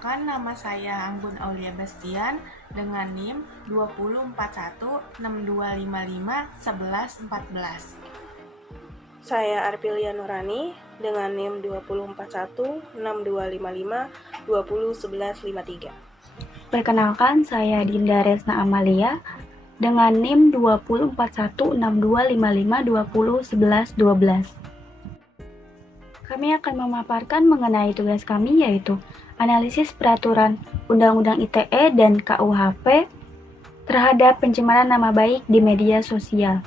Perkenalkan, nama saya Anggun Aulia Bastian dengan NIM 204162551114. Saya Arpilia Nurani dengan NIM 20416255201153. Perkenalkan, saya Dinda Resna Amalia dengan NIM 20416255201112. Kami akan memaparkan mengenai tugas kami, yaitu analisis peraturan Undang-Undang ITE dan KUHP terhadap pencemaran nama baik di media sosial.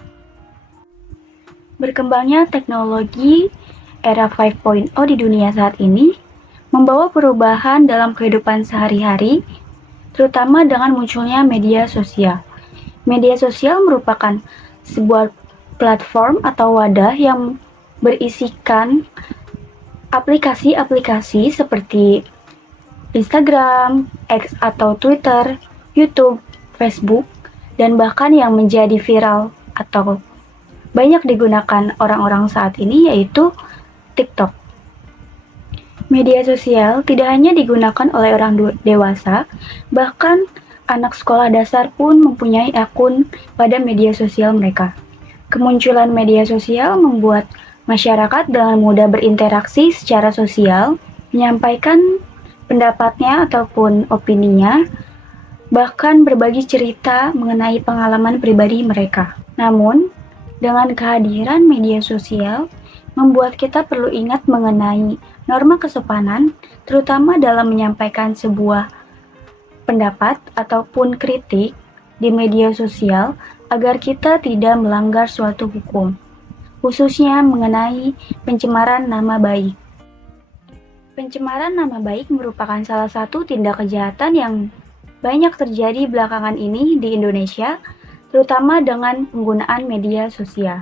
Berkembangnya teknologi era 5.0 di dunia saat ini membawa perubahan dalam kehidupan sehari-hari, terutama dengan munculnya media sosial. Media sosial merupakan sebuah platform atau wadah yang berisikan aplikasi-aplikasi seperti Instagram, X atau Twitter, YouTube, Facebook, dan bahkan yang menjadi viral atau banyak digunakan orang-orang saat ini yaitu TikTok. Media sosial tidak hanya digunakan oleh orang dewasa, bahkan anak sekolah dasar pun mempunyai akun pada media sosial mereka. Kemunculan media sosial membuat masyarakat dengan mudah berinteraksi secara sosial, menyampaikan pendapatnya ataupun opininya, bahkan berbagi cerita mengenai pengalaman pribadi mereka. Namun, dengan kehadiran media sosial, membuat kita perlu ingat mengenai norma kesopanan, terutama dalam menyampaikan sebuah pendapat ataupun kritik di media sosial agar kita tidak melanggar suatu hukum, khususnya mengenai pencemaran nama baik. Pencemaran nama baik merupakan salah satu tindak kejahatan yang banyak terjadi belakangan ini di Indonesia, terutama dengan penggunaan media sosial.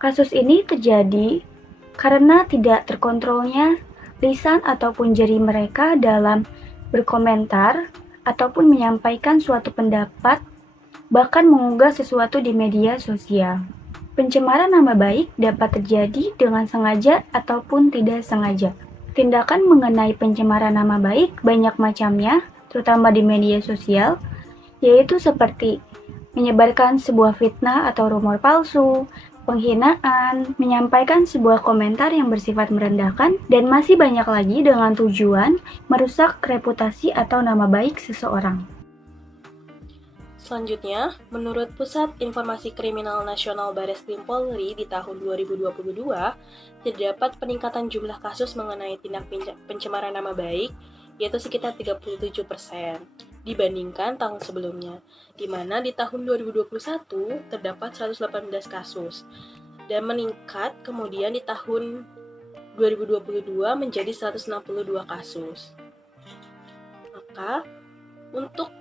Kasus ini terjadi karena tidak terkontrolnya lisan ataupun jari mereka dalam berkomentar ataupun menyampaikan suatu pendapat, bahkan mengunggah sesuatu di media sosial. Pencemaran nama baik dapat terjadi dengan sengaja ataupun tidak sengaja. Tindakan mengenai pencemaran nama baik banyak macamnya, terutama di media sosial, yaitu seperti menyebarkan sebuah fitnah atau rumor palsu, penghinaan, menyampaikan sebuah komentar yang bersifat merendahkan, dan masih banyak lagi dengan tujuan merusak reputasi atau nama baik seseorang. Selanjutnya, menurut Pusat Informasi Kriminal Nasional Bareskrim Polri di tahun 2022, terdapat peningkatan jumlah kasus mengenai tindak pencemaran nama baik, yaitu sekitar 37% dibandingkan tahun sebelumnya, di mana di tahun 2021 terdapat 118 kasus, dan meningkat kemudian di tahun 2022 menjadi 162 kasus. Maka, untuk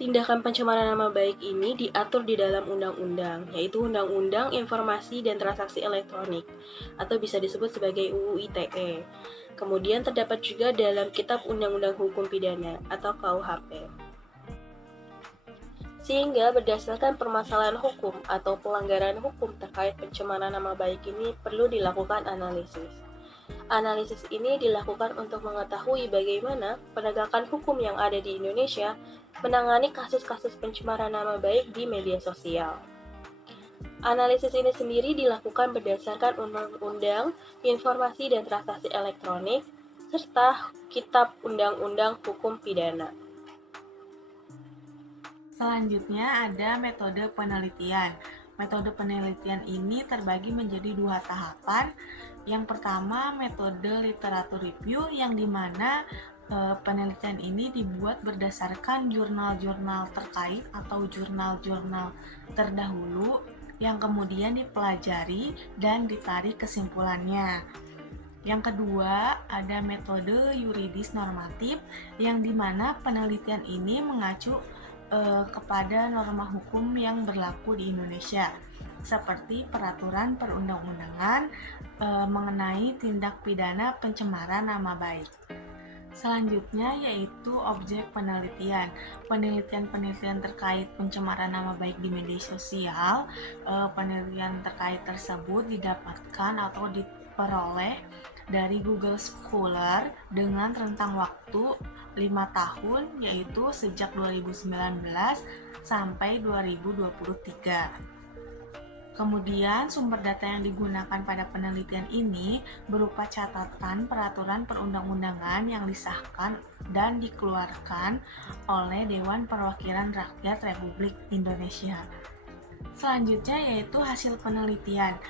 tindakan pencemaran nama baik ini diatur di dalam undang-undang, yaitu Undang-Undang Informasi dan Transaksi Elektronik, atau bisa disebut sebagai UU ITE. Kemudian terdapat juga dalam Kitab Undang-Undang Hukum Pidana, atau KUHP. Sehingga berdasarkan permasalahan hukum atau pelanggaran hukum terkait pencemaran nama baik ini perlu dilakukan analisis. Analisis ini dilakukan untuk mengetahui bagaimana penegakan hukum yang ada di Indonesia menangani kasus-kasus pencemaran nama baik di media sosial. Analisis ini sendiri dilakukan berdasarkan Undang-Undang Informasi dan Transaksi Elektronik serta Kitab Undang-Undang Hukum Pidana. Selanjutnya ada metode penelitian. Metode penelitian ini terbagi menjadi dua tahapan. Yang pertama, metode literatur review yang dimana penelitian ini dibuat berdasarkan jurnal-jurnal terkait atau jurnal-jurnal terdahulu yang kemudian dipelajari dan ditarik kesimpulannya. Yang kedua, ada metode yuridis normatif yang dimana penelitian ini mengacu kepada norma hukum yang berlaku di Indonesia, seperti peraturan perundang-undangan mengenai tindak pidana pencemaran nama baik. Selanjutnya yaitu objek penelitian. Penelitian-penelitian terkait pencemaran nama baik di media sosial, penelitian terkait tersebut didapatkan atau diperoleh dari Google Scholar dengan rentang waktu 5 tahun, yaitu sejak 2019 sampai 2023. Kemudian sumber data yang digunakan pada penelitian ini berupa catatan peraturan perundang-undangan yang disahkan dan dikeluarkan oleh Dewan Perwakilan Rakyat Republik Indonesia. Selanjutnya yaitu hasil penelitian.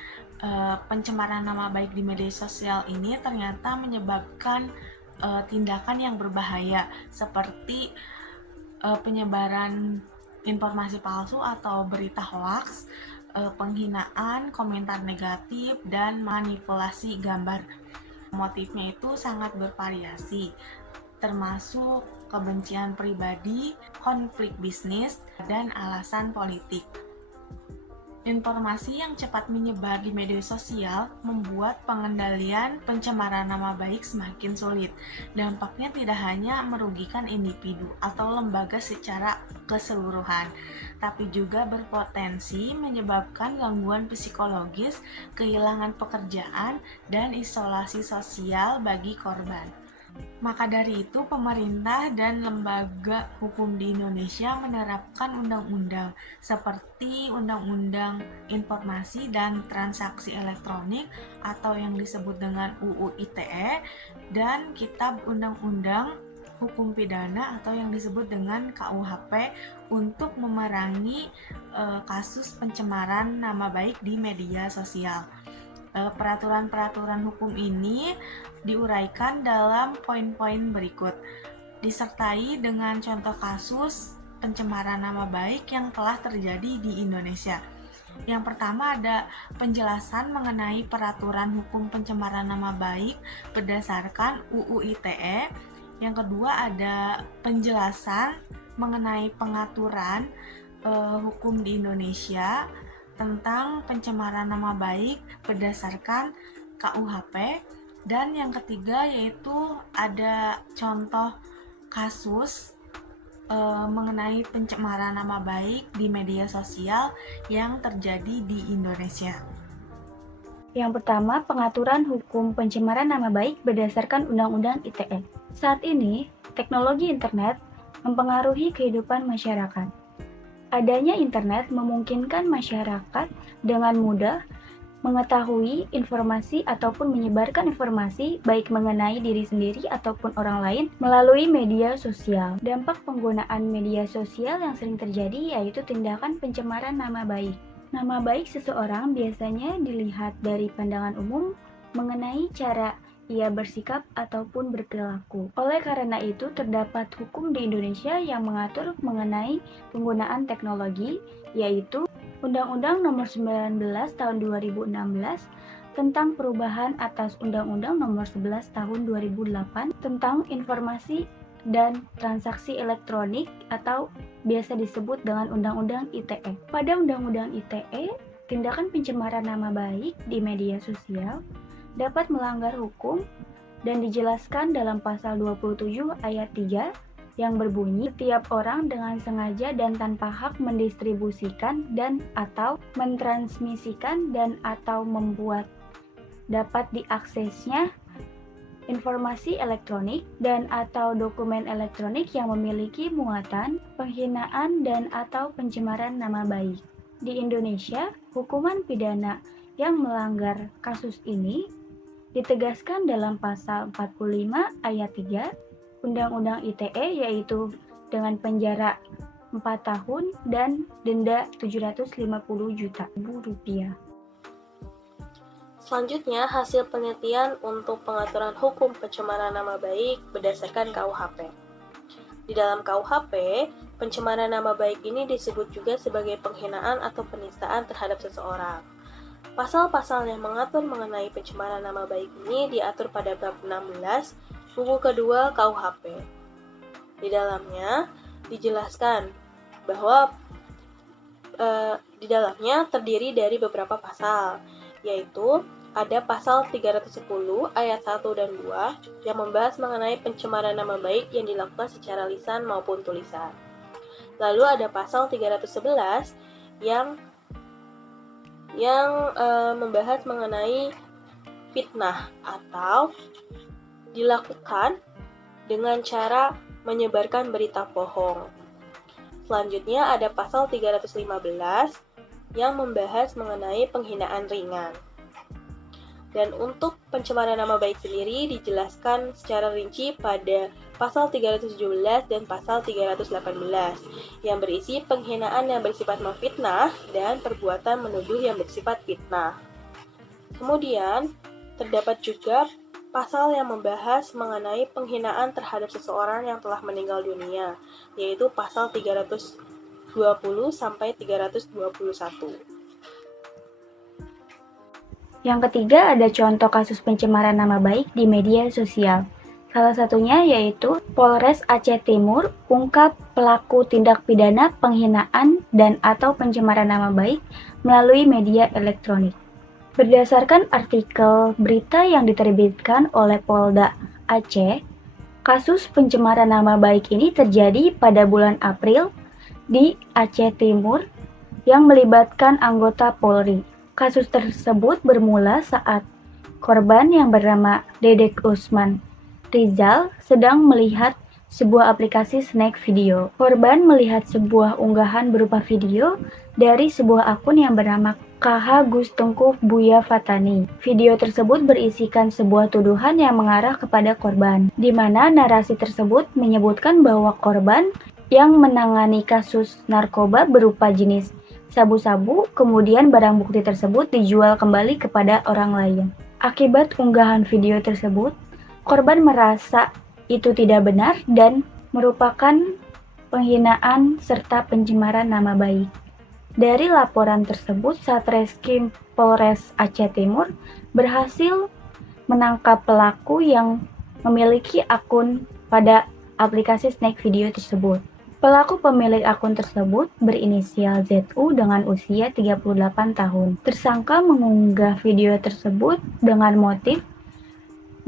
Pencemaran nama baik di media sosial ini ternyata menyebabkan tindakan yang berbahaya seperti penyebaran informasi palsu atau berita hoaks, penghinaan, komentar negatif, dan manipulasi gambar. Motifnya itu sangat bervariasi, termasuk kebencian pribadi, konflik bisnis, dan alasan politik. Informasi yang cepat menyebar di media sosial membuat pengendalian pencemaran nama baik semakin sulit. Dampaknya tidak hanya merugikan individu atau lembaga secara keseluruhan, tapi juga berpotensi menyebabkan gangguan psikologis, kehilangan pekerjaan, dan isolasi sosial bagi korban. Maka dari itu, pemerintah dan lembaga hukum di Indonesia menerapkan undang-undang seperti Undang-Undang Informasi dan Transaksi Elektronik atau yang disebut dengan UU ITE dan Kitab Undang-Undang Hukum Pidana atau yang disebut dengan KUHP untuk memerangi kasus pencemaran nama baik di media sosial. Peraturan-peraturan hukum ini diuraikan dalam poin-poin berikut, disertai dengan contoh kasus pencemaran nama baik yang telah terjadi di Indonesia. Yang pertama ada penjelasan mengenai peraturan hukum pencemaran nama baik berdasarkan UU ITE. Yang kedua ada penjelasan mengenai pengaturan hukum di Indonesia tentang pencemaran nama baik berdasarkan KUHP. Dan yang ketiga yaitu ada contoh kasus mengenai pencemaran nama baik di media sosial yang terjadi di Indonesia. Yang pertama, pengaturan hukum pencemaran nama baik berdasarkan Undang-Undang ITE. Saat ini, teknologi internet mempengaruhi kehidupan masyarakat. Adanya internet memungkinkan masyarakat dengan mudah mengetahui informasi ataupun menyebarkan informasi baik mengenai diri sendiri ataupun orang lain melalui media sosial. Dampak penggunaan media sosial yang sering terjadi yaitu tindakan pencemaran nama baik. Nama baik seseorang biasanya dilihat dari pandangan umum mengenai cara ia bersikap ataupun berperilaku. Oleh karena itu, terdapat hukum di Indonesia yang mengatur mengenai penggunaan teknologi, yaitu Undang-Undang Nomor 19 Tahun 2016 tentang perubahan atas Undang-Undang Nomor 11 Tahun 2008 tentang informasi dan transaksi elektronik atau biasa disebut dengan Undang-Undang ITE. Pada Undang-Undang ITE, tindakan pencemaran nama baik di media sosial dapat melanggar hukum dan dijelaskan dalam pasal 27 ayat 3 yang berbunyi setiap orang dengan sengaja dan tanpa hak mendistribusikan dan atau mentransmisikan dan atau membuat dapat diaksesnya informasi elektronik dan atau dokumen elektronik yang memiliki muatan penghinaan dan atau pencemaran nama baik. Di Indonesia, hukuman pidana yang melanggar kasus ini ditegaskan dalam pasal 45 ayat 3 Undang-Undang ITE yaitu dengan penjara 4 tahun dan denda 750 juta rupiah. Selanjutnya, hasil penelitian untuk pengaturan hukum pencemaran nama baik berdasarkan KUHP. Di dalam KUHP, pencemaran nama baik ini disebut juga sebagai penghinaan atau penistaan terhadap seseorang. Pasal-pasal yang mengatur mengenai pencemaran nama baik ini diatur pada bab 16 buku kedua KUHP. Di dalamnya dijelaskan bahwa di dalamnya terdiri dari beberapa pasal, yaitu ada pasal 310 ayat 1 dan 2 yang membahas mengenai pencemaran nama baik yang dilakukan secara lisan maupun tulisan. Lalu ada pasal 311 yang membahas mengenai fitnah atau dilakukan dengan cara menyebarkan berita bohong. Selanjutnya ada pasal 315 yang membahas mengenai penghinaan ringan. Dan untuk pencemaran nama baik sendiri dijelaskan secara rinci pada pasal 317 dan pasal 318 yang berisi penghinaan yang bersifat memfitnah dan perbuatan menuduh yang bersifat fitnah. Kemudian, terdapat juga pasal yang membahas mengenai penghinaan terhadap seseorang yang telah meninggal dunia, yaitu pasal 320 sampai 321. Yang ketiga ada contoh kasus pencemaran nama baik di media sosial. Salah satunya yaitu Polres Aceh Timur ungkap pelaku tindak pidana penghinaan dan atau pencemaran nama baik melalui media elektronik. Berdasarkan artikel berita yang diterbitkan oleh Polda Aceh, kasus pencemaran nama baik ini terjadi pada bulan April di Aceh Timur yang melibatkan anggota Polri. Kasus tersebut bermula saat korban yang bernama Dedek Usman Rizal sedang melihat sebuah aplikasi snack video. Korban melihat sebuah unggahan berupa video dari sebuah akun yang bernama KH Gus Tengku Buya Fatani. Video tersebut berisikan sebuah tuduhan yang mengarah kepada korban, di mana narasi tersebut menyebutkan bahwa korban yang menangani kasus narkoba berupa jenis sabu-sabu, kemudian barang bukti tersebut dijual kembali kepada orang lain. Akibat unggahan video tersebut, korban merasa itu tidak benar dan merupakan penghinaan serta pencemaran nama baik. Dari laporan tersebut, Satreskrim Polres Aceh Timur berhasil menangkap pelaku yang memiliki akun pada aplikasi snack video tersebut. Pelaku pemilik akun tersebut berinisial ZU dengan usia 38 tahun. Tersangka mengunggah video tersebut dengan motif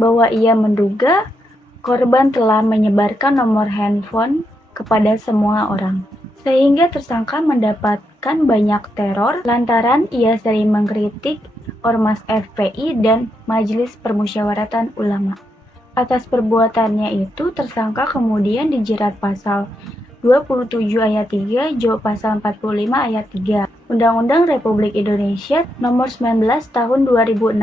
bahwa ia menduga korban telah menyebarkan nomor handphone kepada semua orang. Sehingga tersangka mendapatkan banyak teror lantaran ia sering mengkritik Ormas FPI dan Majelis Permusyawaratan Ulama. Atas perbuatannya itu, tersangka kemudian dijerat pasal 27 ayat 3, JOB pasal 45 ayat 3, Undang-Undang Republik Indonesia Nomor 19 Tahun 2016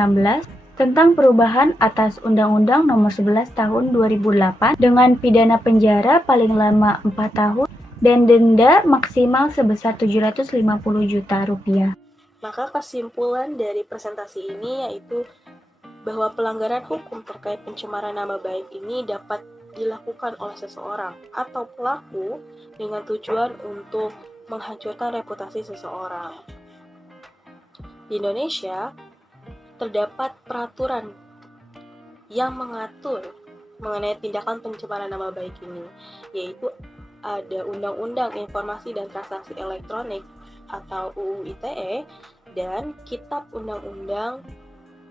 tentang perubahan atas Undang-Undang Nomor 11 Tahun 2008 dengan pidana penjara paling lama 4 tahun dan denda maksimal sebesar 750 juta rupiah. Maka kesimpulan dari presentasi ini yaitu bahwa pelanggaran hukum terkait pencemaran nama baik ini dapat dilakukan oleh seseorang atau pelaku dengan tujuan untuk menghancurkan reputasi seseorang. Di Indonesia, terdapat peraturan yang mengatur mengenai tindakan pencemaran nama baik ini, yaitu ada Undang-Undang Informasi dan Transaksi Elektronik atau UU ITE dan Kitab Undang-Undang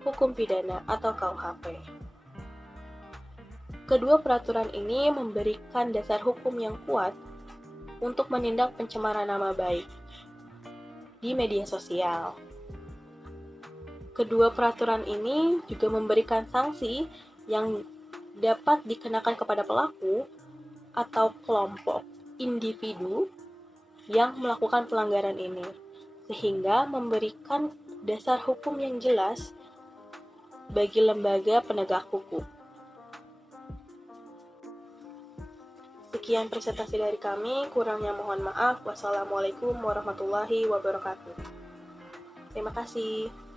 Hukum Pidana atau KUHP. Kedua peraturan ini memberikan dasar hukum yang kuat untuk menindak pencemaran nama baik di media sosial. Kedua peraturan ini juga memberikan sanksi yang dapat dikenakan kepada pelaku atau kelompok individu yang melakukan pelanggaran ini, sehingga memberikan dasar hukum yang jelas bagi lembaga penegak hukum. Sekian presentasi dari kami, kurangnya mohon maaf. Wassalamualaikum warahmatullahi wabarakatuh. Terima kasih.